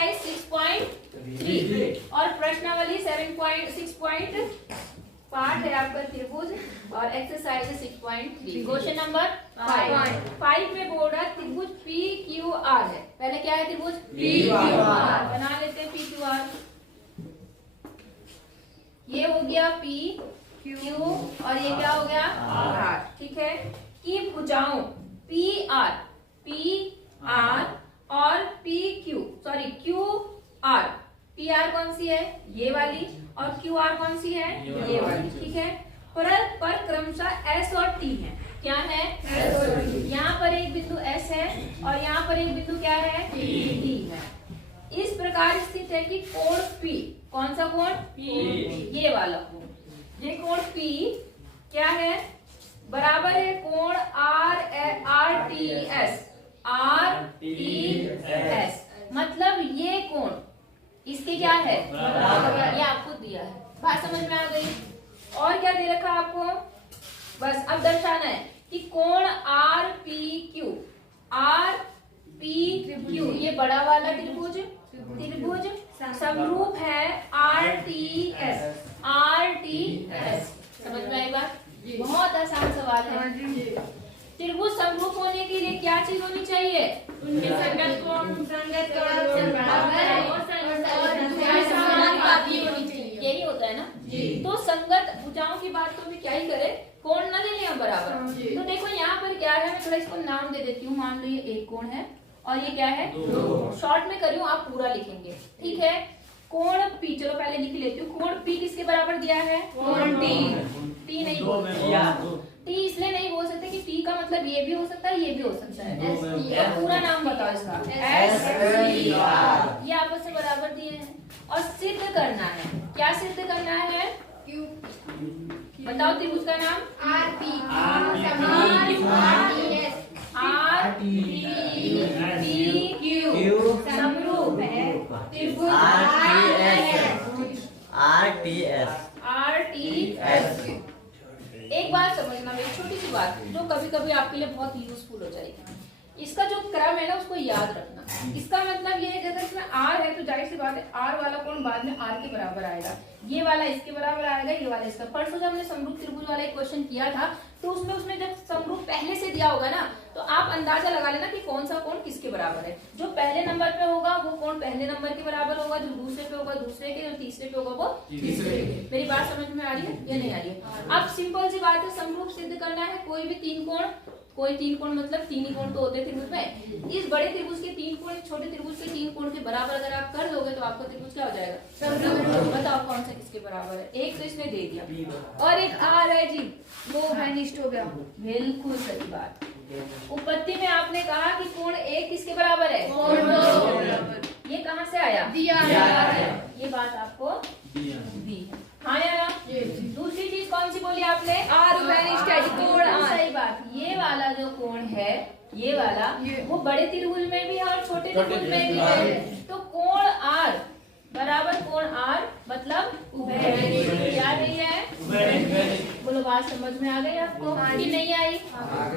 Exercise 6.3 और प्रश्नावली 6.5 है आपका त्रिभुज और एक्सरसाइज 6.3। क्वेश्चन नंबर 5 में बोल रहा त्रिभुज PQR है। पहले क्या है त्रिभुज PQR, बना लेते हैं PQR। ये हो गया PQ और ये क्या हो गया R, ठीक है। कि भुजाओं PR और QR, PR कौन सी है ये वाली और QR कौन सी है ये वाली, ठीक है। पर क्रमशः S और T है। क्या है S और T। यहाँ पर एक बिंदु S है और यहाँ पर एक बिंदु क्या है T है। इस प्रकार स्थित है कि कोण P, कौन सा कोण P, ये वाला कोण, ये कोण P क्या है बराबर है कोण RTS, मतलब ये कोण इसके क्या है बराबर, ये आपको दिया है। बात समझ में आ गई। और क्या दे रखा आपको, बस अब दर्शाना है कि कोण RPQ ये बड़ा वाला त्रिभुज समरूप है RTS। समझ में आएगा, बहुत आसान सवाल है। त्रिभुज समरूप होने के लिए क्या चीज होनी चाहिए, उनके संगत कोण यही होता है ना। तो संगत भुजाओं की बात तो भी क्या ही करे, कोण न ले लिया बराबर। तो देखो यहाँ पर क्या है, मैं थोड़ा इसको नाम दे देती हूँ। मान लो ये एक कोण है और ये क्या है शॉर्ट में करियो, आप पूरा लिखेंगे, ठीक है। कोण P, चलो पहले लिख लेती हूँ। कोण P किसके बराबर दिया है, कोण T नहीं बोल T इसलिए नहीं बोल सकते कि T का मतलब ये भी हो सकता है ये भी हो सकता है। तो पूरा नाम बताओ इसका, ये आपस में बराबर दिए हैं। और सिद्ध करना है, क्या सिद्ध करना है, बताओ त्रिभुज का नाम RPQ समरूप है त्रिभुज RTS। एक बात समझना, मेरी छोटी सी बात जो कभी कभी आपके लिए बहुत यूजफुल हो जाएगी। इसका जो क्रम है ना उसको याद रखना। इसका मतलब ये है अगर इसमें R है तो जाहिर सी बात है R वाला कोण बाद में R के बराबर आएगा, ये वाला इसके बराबर आएगा, ये वाला इसका। परसों जब हमने समरूप त्रिभुज वाला एक क्वेश्चन किया था तो उसमें जब समरूप पहले से दिया होगा ना तो आप अंदाजा लगा लेना कि कौन सा कोण किसके बराबर है। जो पहले नंबर पे होगा वो कोण पहले नंबर के बराबर होगा, जो दूसरे पे होगा दूसरे के, जो तीसरे पे होगा वो तीसरे के। मेरी बात समझ में आ रही है या नहीं आ रही है। अब सिंपल सी बात है, समरूप सिद्ध करना है। कोई तीन कोण मतलब तीन ही कोण तो होते हैं त्रिभुज में। इस बड़े त्रिभुज के तीन कोण छोटे त्रिभुज के तीन कोण के बराबर अगर आप कर दोगे तो आपका त्रिभुज क्या हो जाएगा समरूप। बताओ कौन सा किसके बराबर है। एक तो इसने दे दिया और एक R है जी, वो अनिष्ट हो गया। बिल्कुल सही बात। उत्पत्ति में आपने कहा कि कोण एक किसके बराबर है, कोण 2। ये कहाँ से आया, दिया। ये बात आपको दी है, हाँ या ना। दूसरी चीज कौन सी बोली आपने, कोण। सही बात। ये वाला जो कोण है ये वाला वो बड़े त्रिभुज में भी है और छोटे त्रिभुज में भी है। तो कोण R बराबर कोण R मतलब उभयनिष्ठ। क्या नहीं है, बोलो बात समझ में आ गई आपको कि नहीं आई।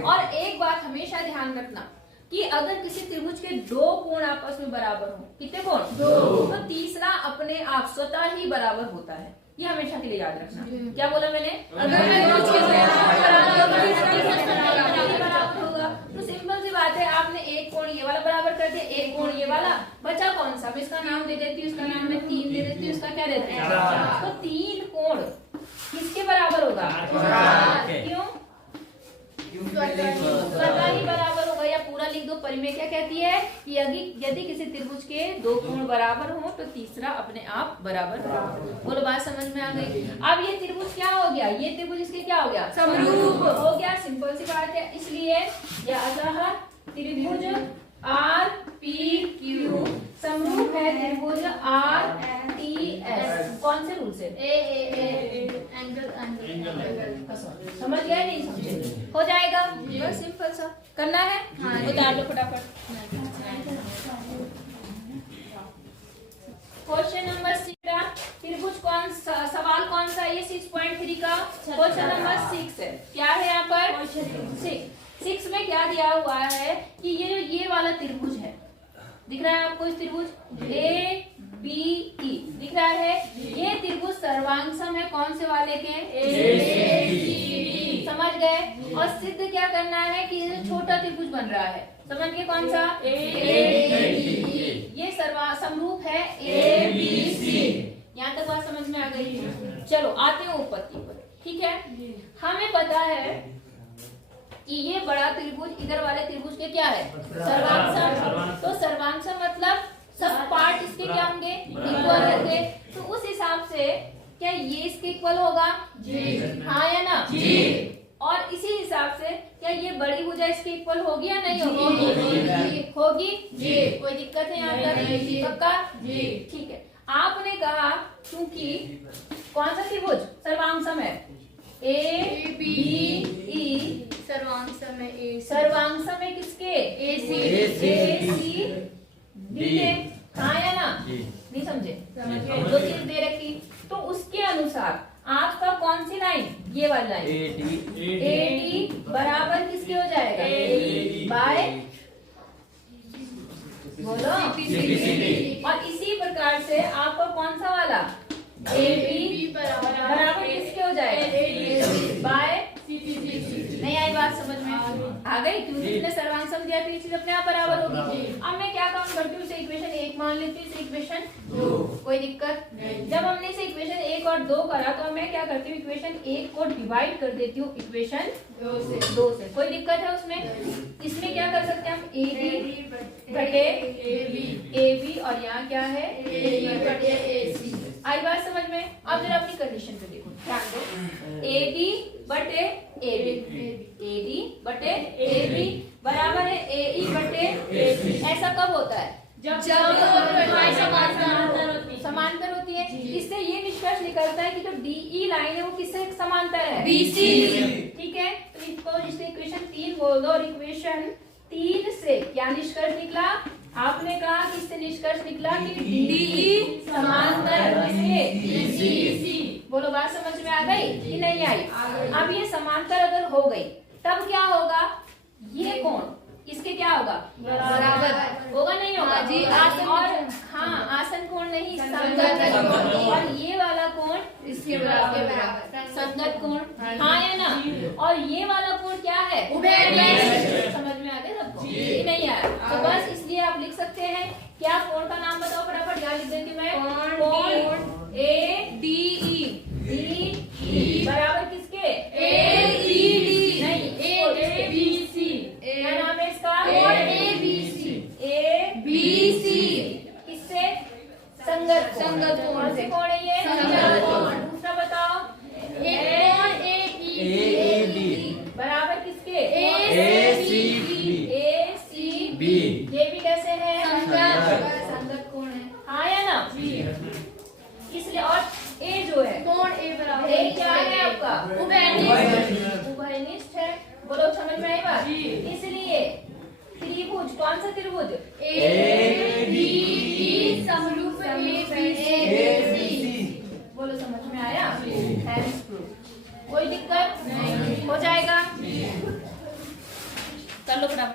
और एक बात हमेशा ध्यान रखना कि अगर किसी त्रिभुज के दो कोण आपस में बराबर हो, कितने कोण, दो, तो तीसरा अपने आप स्वतः ही बराबर होता है। ये हमेशा के लिए याद रखना। क्या बोला मैंने, अगर होगा तो सिंपल सी बात है, आपने एक कोण ये वाला बराबर कर दिया, एक कोण ये वाला, बचा कौन सा, मैं इसका नाम दे देती हूँ, इसका नाम मैं 3 दे देती हूँ, इसका क्या देते हैं, तो 3 कोण किसके बराबर होगा, क्यों, स्वतः ही बराबर होगा। या पूरा लिख दो, परिमेय क्या कहती है कि यदि किसी त्रिभुज के दो कोण बराबर हो तो तीसरा अपने आप बराबर होगा। बोलो बात समझ में आ गई। अब ये त्रिभुज क्या हो गया, ये त्रिभुज इसके क्या हो गया, समरूप हो गया। सिंपल सी बात है, इसलिए अतः त्रिभुज RPQ समरूप है त्रिभुज RTS। कौन से रूल से, एंगल। समझ गया नहीं, समझे हो जाएगा। बस सिंपल सा करना है, उतार लो फटाफट। क्वेश्चन नंबर 6 त्रिभुज कौन सा, सवाल कौन सा, ये 6.3 का क्वेश्चन नंबर 6 है। क्या है यहाँ पर 6 में क्या दिया हुआ है कि ये वाला त्रिभुज है, दिख रहा है आपको इस त्रिभुज, ए बी ई दिख रहा है। ये त्रिभुज सर्वांगसम है कौन से वाले के? ACD। समझ गए। और सिद्ध क्या करना है कि ये छोटा त्रिभुज बन रहा है, समझ गए कौन सा? AD। ये समरूप है ABC। यहाँ तक बात समझ में आ गई? चलो आते हैं उत्पत्ति पर, ठीक है। हमें पता है कि ये बड़ा त्रिभुज इधर वाले त्रिभुज के क्या है? सर्वांगसम। तो सर्वांगसम मतलब सब पार्ट इसके क्या होंगे? इक्वल होंगे। तो उस हिसाब से क्या ये इसके इक्वल होगा? जी। हाँ या ना? जी। और इसी हिसाब से क्या ये बड़ी भुजा इसके इक्वल होगी या नहीं होगी? होगी जी। कोई दिक्कत है यहाँ तक? पक्का जी। ठीक है। आपने कहा क्योंकि कौन सा त्रिभुज सर्वांगसम है? ए बी ई सर्वांगसम है। सर्वांगसम है किसके? AC डी के। हाँ या ना? नहीं समझे? जो चीज दे रखी तो उसके अनुसार आपका कौन सी लाइन? ये वाली लाइन AD बराबर किसके हो जाएगा? बाय बोलो CPCD। और इसी प्रकार से आपका कौन सा वाला AB बराबर किसके हो जाएगा? By CPCD। नहीं आई बात समझ में? आ गई? क्योंकि इसने सर्वांगसम दिया तो ये चीज अपने आप बराबर होगी। अब मैं क्या काम करती हूँ? इसे इक्वेशन 1 मान लेती हूँ, इसे इक्वेशन 2। कोई दिक्कत नहीं। जब हमने इसे इक्वेशन 1 और 2 करा तो मैं क्या करती हूँ? इक्वेशन 1 को डिवाइड कर देती हूँ इक्वेशन 2 से। कोई दिक्कत है उसमें? इसमें क्या कर सकते हैं हम? AD बटे AB और यहाँ क्या है? AE बटे AC। आई बात समझ में? अब जरा अपनी कंडीशन पे देखो, ध्यान दो। AD बटे AD बटे AB बराबर है AE बटे AC। ऐसा कब होता है? जब समांतर होती है। इससे ये निष्कर्ष निकलता है कि जो DE लाइन है वो किससे समांतर है? BC। ठीक है। तो इसको जिससे इक्वेशन 3 बोल दो। और इक्वेशन 3 से क्या निष्कर्ष निकला? आपने कहा कि इससे निष्कर्ष निकला कि DE समांतर है BC। बोलो बात समझ में आ गई कि नहीं आई? अब ये समांतर अगर हो गई तब क्या होगा? ये कोण इसके क्या होगा? बराबर होगा नहीं होगा? जी। आसन और हाँ आसन कोण नहीं, संगत कोण। और ये वाला कोण इसके बराबर संगत कोण। हाँ या ना? और ये वाला कोण क्या है? समझ में आ गया सबको? नहीं आया तो बस इसलिए आप लिख सकते हैं क्या? कोण का नाम बताओ फटाफट। यहाँ लिख देती हूँ मैं। कोण ADE बराबर किसके? AED नहीं ABC। क्या नाम है इसका? ABC। किससे? संगत कोण से। कौन है ये? संगत कोण। दूसरा बताओ। AED बराबर किसके? ACB। ये भी कैसे है? संगत कोण है। हाँ या ना? इसलिए और A जो है कोण A बराबर A क्या है आपका? उभयनिष्ठ है। बोलो समझ में आई बात? इसलिए त्रिभुज कौन सा त्रिभुज? ADE समरूप ABC। बोलो समझ में आया? कोई दिक्कत नहीं? हो जाएगा? कर लो फटाफट।